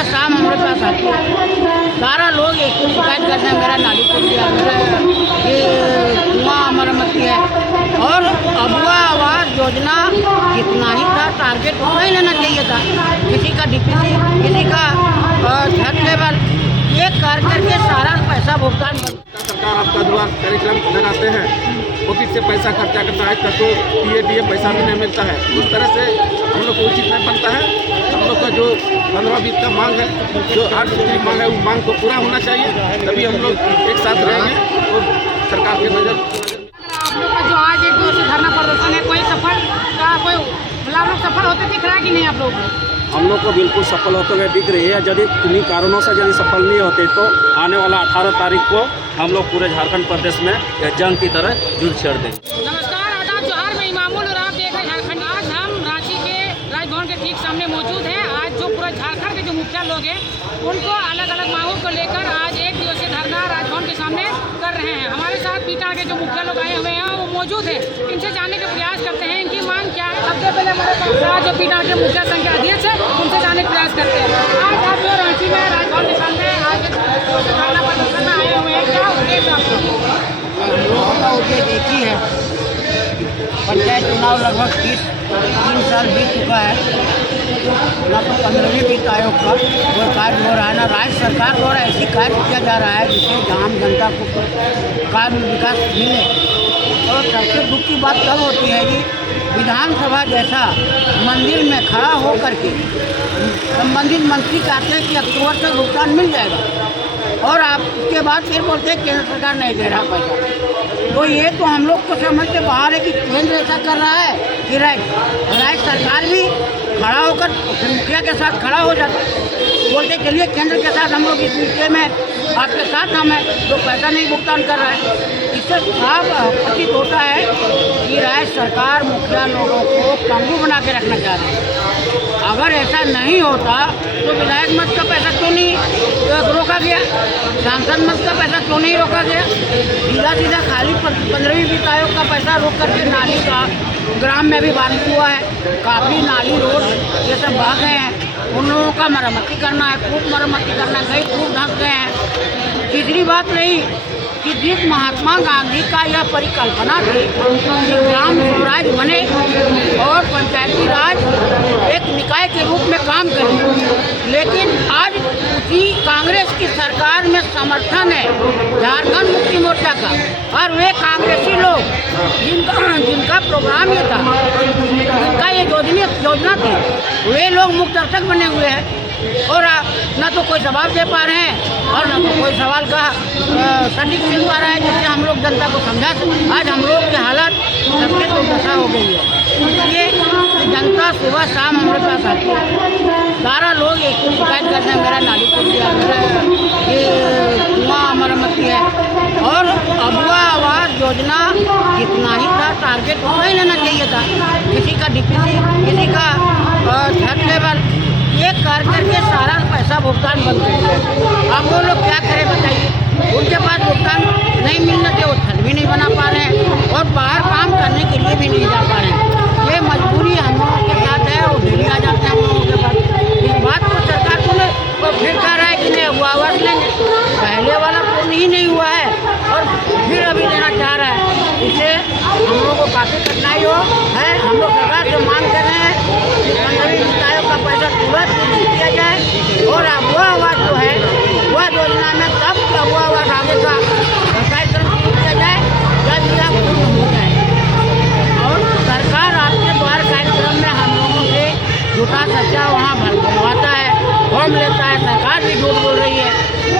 सुबह शाम हमारे पास आते हैं। सारा लोग एक ही शिकायत करते हैं, मेरा नाली टूट गया, मेरा ये कुआं मरम्मत है। और अबुआ आवास योजना जितना ही था टारगेट उतना ही लेना चाहिए था। किसी का डीपीसी, किसी का छत लेवल, ये कर करके सारा पैसा भुगतान सरकार आपका द्वार कार्यक्रम लगाते हैं, ऑफिस से पैसा खर्चा करता है, तब तो PA पैसा भी नहीं मिलता है। उस तरह से हम लोग को उचित नहीं बनता है। हम लोग का जो 15-20 का मांग है, जो 8 सूत्री मांग है, उस मांग को पूरा होना चाहिए, तभी हम लोग एक साथ रहेंगे और सरकार के नज़र आप लोग का जो आज एक दो से धरना प्रदर्शन है, कोई सफल का कोई मतलब लोग सफल होते दिख रहा है कि नहीं आप लोग? हम लोग को बिल्कुल सफल होते हुए दिख रही है। यदि किन्हीं कारणों से यदि सफल नहीं होते तो आने वाला 18 तारीख को हम लोग पूरे झारखंड प्रदेश में एक जंग की तरह जुट छेड़ देंगे। नमस्कार, आदाब, जोहार, मैं इमामुल और आप देख रहे हैं झारखंड। आज हम रांची के राजभवन के ठीक सामने मौजूद हैं। आज जो पूरा झारखंड के जो मुखिया लोग हैं उनको अलग अलग मांगों को लेकर आज एक दिवसीय धरना राजभवन के सामने कर रहे हैं। हमारे साथ पीटा के जो मुखिया लोग आए हुए हैं वो मौजूद है, इनसे जानने का प्रयास करते हैं इनकी मांग क्या है। सबसे पहले हमारे पास जो पीटा के मुखिया संघ के अध्यक्ष है उनसे जानने का प्रयास करते हैं। आज आप जो रांची में राजभवन के सामने आज धरना प्रदर्शन में आए हुए हैं, क्या उद्देश्य आप लोग? हम लोगों का उद्देश्य एक ही है। पंचायत चुनाव लगभग 3 साल बीत चुका है, ना तो 15वीं वित्त आयोग का कोई कार्य हो रहा है, ना राज्य सरकार द्वारा ऐसी कार्य किया जा रहा है जिससे आम जनता को कार्य विकास मिले। और सबसे दुख की बात तब होती है कि विधानसभा जैसा मंदिर में खड़ा हो करके संबंधित मंत्री कहते हैं कि अक्टूबर तक भुगतान मिल जाएगा, और आप उसके बाद फिर बोलते हैं केंद्र सरकार नहीं दे रहा पैसा। तो ये तो हम लोग को समझ से बाहर है कि केंद्र ऐसा कर रहा है कि राज्य सरकार भी खड़ा होकर मुखिया के साथ खड़ा हो जाता है, बोलते चलिए केंद्र के साथ हम लोग इस विषय में आपके साथ हम हैं, तो पैसा नहीं भुगतान कर रहा है। इससे साफ प्रतीत होता है कि राज्य सरकार मुखिया लोगों को पंगु बना के रखना चाह रही है। अगर ऐसा नहीं होता तो विधायक मत का पैसा क्यों नहीं रोका गया, सांसद मत का पैसा क्यों नहीं रोका गया? सीधा सीधा खाली 15वीं वित्त आयोग का पैसा रोक करके नाली का ग्राम में भी बारिश हुआ है, काफ़ी नाली रोड ये सब बह गए हैं, उन लोगों का मरम्मती करना है, खूब मरम्मती करना है, कई खूब धंस गए हैं। तीसरी बात रही कि जिस महात्मा गांधी का यह परिकल्पना थी कि ग्राम स्वराज बने और पंचायती राज एक निकाय के रूप में काम करे, लेकिन आज उसी कांग्रेस की सरकार में समर्थन है झारखंड मुक्ति मोर्चा का, और वे कांग्रेसी लोग जिनका प्रोग्राम ये था, जिनका ये योजना थी, वे लोग मुख्य दर्शक बने हुए हैं और न तो कोई जवाब दे पा रहे हैं और न तो कोई सवाल का सटीक मिल पा रहा है जिससे हम लोग जनता को समझा सकें। आज हम लोग की हालत सबसे तो दशा हो गई है, इसलिए जनता सुबह शाम हमारे पास आती है। सारा लोग एक ही शिकायत करते हैं, मेरा नाली टूट गया, मेरा ये कुआं मरम्मत है। और अबुआ आवास योजना जितना ही था टारगेट उतना ही लेना चाहिए था। किसी का डीपीसी, किसी का छत लेवल, ये कर करके सारा पैसा भुगतान बंद कर दिया। अब वो लोग क्या करें बताइए? उनके पास भुगतान नहीं मिलने से वो छत भी नहीं बना पा रहे हैं और बाहर काम करने के लिए भी नहीं जा पा रहे हैं। ये मजबूरी हम लोगों के साथ है, वो डेली आ जाते हैं हम लोगों के पास। इस बात को सरकार को वो फिर कह रहा है कि नहीं वो आवाज़ लेंगे, पहले वाला पूर्ण ही नहीं हुआ है और फिर अभी लेना चाह रहा है। इससे हम लोगों को काफ़ी कठिनाई है। हम लोग सरकार से मांग कर रहे हैं कि 15वीं वित्त आयोग का पैसा तुरंत दिया जाए और अबुआ आवास जो है वह योजना में तब अबुआ आवास आगे का कार्यक्रम शुरू किया जाए जब यह पूर्ण हो जाए। और सरकार आपके द्वार कार्यक्रम में हम लोगों से झूठा सच्चा वहाँ भरवाता है, फॉर्म लेता है, सरकार भी झूठ बोल रही है।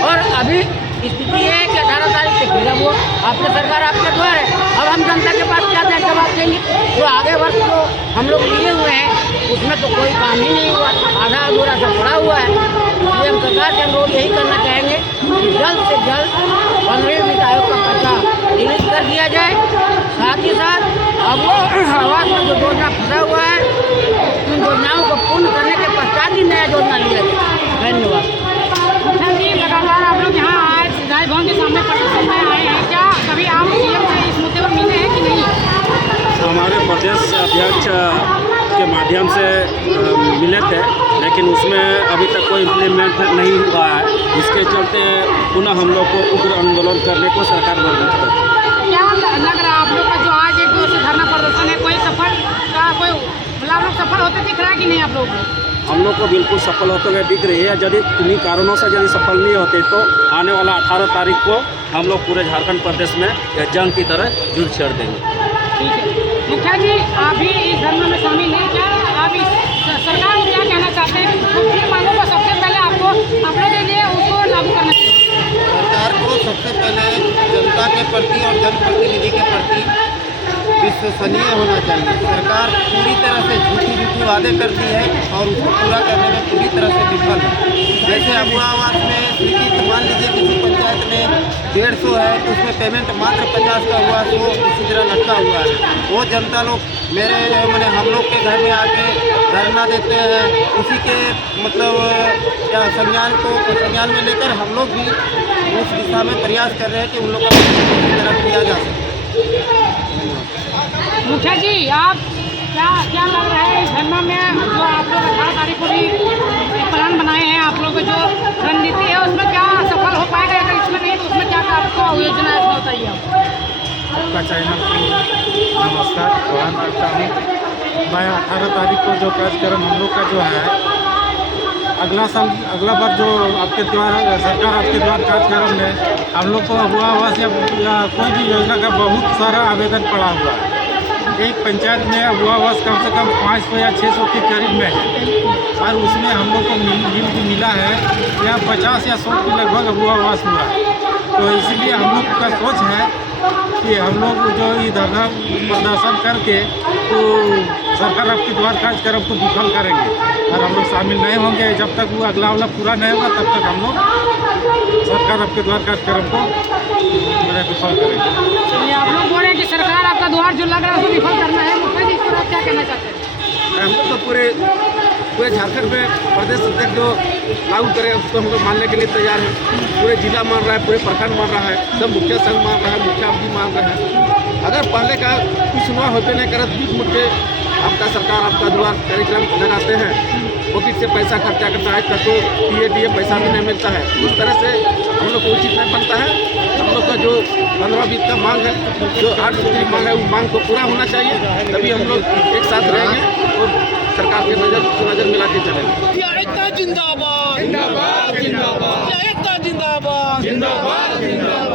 और अभी स्थिति ये है कि 18 तारीख से फिर वो आपके सरकार आपके द्वार है। अब हम जनता के पास क्या जवाब देंगे? जो आगे वर्ष जो हम लोग लिए हुए हैं उसमें तो कोई काम ही नहीं हुआ, आधा अधूरा सब पड़ा हुआ है। इसलिए हम सरकार से अनुरोध यही करना चाहेंगे कि जल्द से जल्द 15वीं वित्त आयोग का पैसा रिलीज कर दिया जाए। साथ ही साथ अब वो आवास में जो योजना फंसा हुआ है उन योजनाओं को पूर्ण करने के पश्चात ही नया योजना लिया जाए। धन्यवाद। लगातार आप लोग यहाँ आज राजभवन के सामने प्रदर्शन में आए हैं, क्या कभी आप CM से इस मुद्दे पर मिले हैं कि नहीं? हमारे प्रदेश अध्यक्ष के माध्यम से मिले थे, लेकिन उसमें अभी तक कोई इम्प्लीमेंट नहीं हुआ है। इसके चलते पुनः हम लोग को उग्र आंदोलन करने को सरकार मजबूर कर। क्या लग रहा है आप लोग का जो आज एक दो से धरना प्रदर्शन है, कोई सफल का कोई मतलब आप लोग सफल होते दिख रहा है कि नहीं आप लोग? हम लोग को बिल्कुल सफल होते हुए दिख रही है। यदि किन्हीं कारणों से यदि सफल नहीं होते तो आने वाला 18 तारीख को हम लोग पूरे झारखंड प्रदेश में जंग की तरह जुड़ छेड़ देंगे। ठीक है मुखिया जी, आप भी इस धरना में शामिल हैं, क्या आप इस सरकार को क्या कहना चाहते हैं? किन मांगों को सबसे पहले आपको अपने के लिए उसको लागू करना चाहिए? सरकार को सबसे पहले जनता के प्रति और जनप्रतिनिधि के प्रति विश्वसनीय होना चाहिए। सरकार पूरी तरह से झूठी वादे करती है और उसको पूरा करने में पूरी तरह से विफल है। जैसे अगुआ आवास में स्वीकृत, मान लीजिए किसी पंचायत में 150 है तो उसमें पेमेंट मात्र 50 का हुआ, तो इसी तरह लटका हुआ है। वो जनता लोग मैंने हम लोग के घर में आके धरना देते हैं, उसी के मतलब क्या संज्ञान में लेकर हम लोग भी उस दिशा में प्रयास कर रहे हैं कि उन लोग का किसी तरह किया जा सके। मुखिया जी, आप क्या लग रहा है इस धरना में जो आप लोग 18 तारीख को भी प्लान बनाए हैं, आप लोग जो रणनीति है उसमें क्या सफल हो पाएगा? अगर इसमें नहीं तो उसमें क्या आपको योजना है, इसमें बताइए आप। आपका चैनल को नमस्कार प्रणाम करता हूँ। मैं 18 तारीख को जो कार्यक्रम हम लोग का जो है अगला बार जो आपके द्वारा सरकार आपके द्वारा कार्यक्रम में हम लोग को अगुआ आवास या कोई भी योजना का बहुत सारा आवेदन पड़ा हुआ है। एक पंचायत में अगुआ आवास कम से कम 500 या 600 के करीब में है, और उसमें हम लोग को मिला है या 50 या 100 के लगभग अगुआ आवास हुआ है। तो इसीलिए हम लोग का सोच है कि हम लोग जो ये धरना प्रदर्शन करके तो सरकार आपके द्वार कार्यक्रम को विफल करेंगे, और हम लोग शामिल नहीं होंगे जब तक वो अगला वाला पूरा नहीं होगा, तब तक हम लोग सरकार आपके द्वार कार्यक्रम को विफल करेंगे। ये आप लोग बोल रहे हैं कि सरकार आपका द्वार जो लग रहा है उसको विफल करना है, मुखिया जी इस पर आप क्या कहना चाहते हैं? हम लोग तो पूरे झारखंड में प्रदेश अध्यक्ष जो लागू करे उसको हम लोग मानने के लिए तैयार हैं। पूरे जिला मान रहा है, पूरे प्रखंड मान रहा है, सब मुखिया संघ मान रहा है, मुखिया भी मान रहे हैं। अगर पहले का कुछ सुनवा होते नहीं करत, बीच मुझे आपका सरकार आपका द्वार कार्यक्रम लगाते हैं, पॉकेट से पैसा खर्चा करता है, तब तो PADA पैसा भी नहीं मिलता है। उस तरह से हम लोग को उचित नहीं बनता है। हम लोग का जो 15-20 का मांग है, जो 8 सूत्री मांग है, वो मांग को पूरा होना चाहिए, तभी हम लोग एक साथ रहेंगे और सरकार के नजर मिला के चलेंगे। जिंदाबाद जिंदाबाद जिंदाबाद जिंदाबाद जिंदाबाद जिंदाबाद।